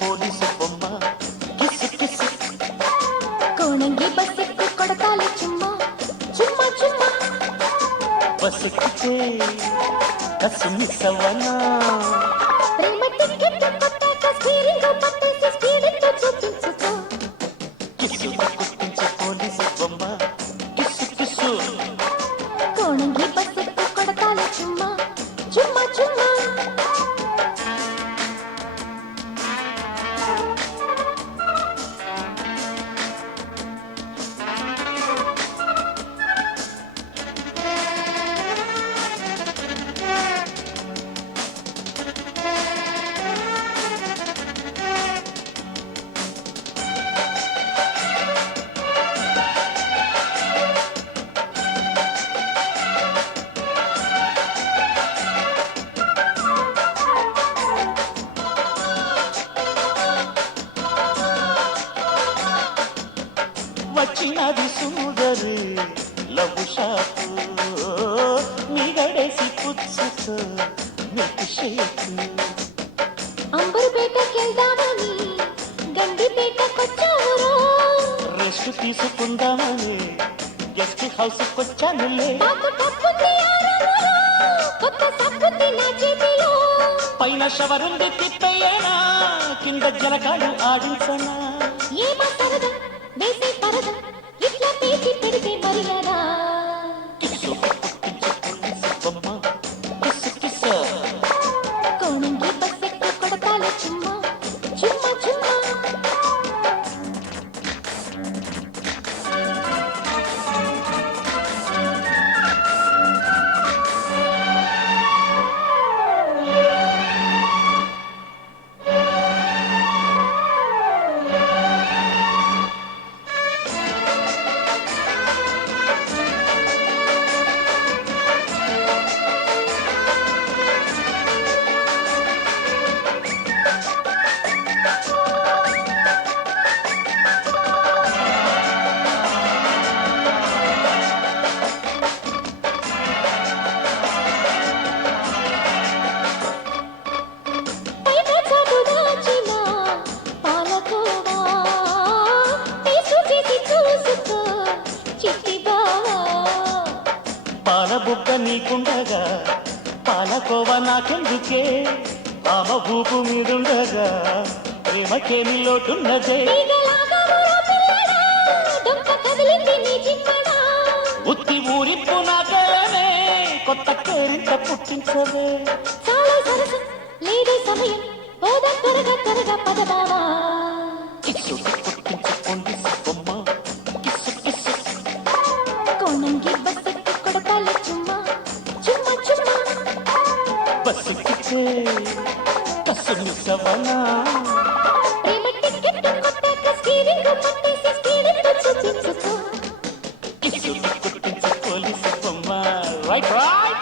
police బొమ్మ కిసు కిసు కోణంగి బస్సెక్కు కొడతాలి చుమ్మా చుమ్మా చుమ్మా బస్సెక్కితే కసు మిస్సవనా ప్రేమ టికెట్ కొట్టాక స్టీరింగ్ పట్టేసి స్పీడ్తో చూపించుకో కిసు కొట్టించే పోలీసు బొమ్మ కిసు కిసు కోణంగి బస్సెక్కు కొడతాలి చుమ్మా చుమ్మా చుమ్మా వచ్చినది సుందరి లవ్ షాపు నిగడేసి పుచ్చుతో మిల్క్ షేక్ అంబర్పేటకెళ్దామని గండిపేటకొచ్చావురో రెస్ట్ తీసుకుందామని గెస్ట్ హౌస్ కొచ్చానులే నాకు తప్పుంది ఆరాములో కొత్త సబ్బుంది నా చేతిలో పైన షవరుంది తిప్పయ్యేనా కింద జలకాలు ఆడించనా ఏమా సరదా వేసే పరదా ఇట్లా తీసి పెడితే మర్యాదా కిసు కొట్టించే పోలీసు బొమ్మ కిసు కిసు కోణంగి బస్సెక్కు కొడతాలి చుమ్మా చుమ్మా చుమ్మా పైన చాటు దాచిన పాలకోవా తీసు చేసి చూసుకో చిట్టి బావా పాల బుగ్గ నీకుండగా పాలకోవ నాకెందుకే ఆమ ఊపు మీదుండగా ప్రేమకేమి లోటున్నదే ఈగలాగా ఊరా పిల్లడా డొక్క కదిలింది నీ జిమ్మడా ఉత్తి ఊరింపు నాకనే కొత్త కేరింత పుట్టించవే చాలా సరసం లేదే సమయం పోదా త్వరగా త్వరగా పద బావా కిసు కొట్టించే పోలీసు బొమ్మ కిసు కిసు కోణంగి బస్సెక్కి కొడతాలి చుమ్మా చుమ్మా చుమ్మా బస్సు కిచ్చే కసు మిస్సవనా ప్రేమ టికెట్ కొట్టాక స్టీరింగ్ పట్టేసి స్పీడ్తో చూపించుకో కిసు కొట్టించే పోలీసు బొమ్మ రైట్ రైట్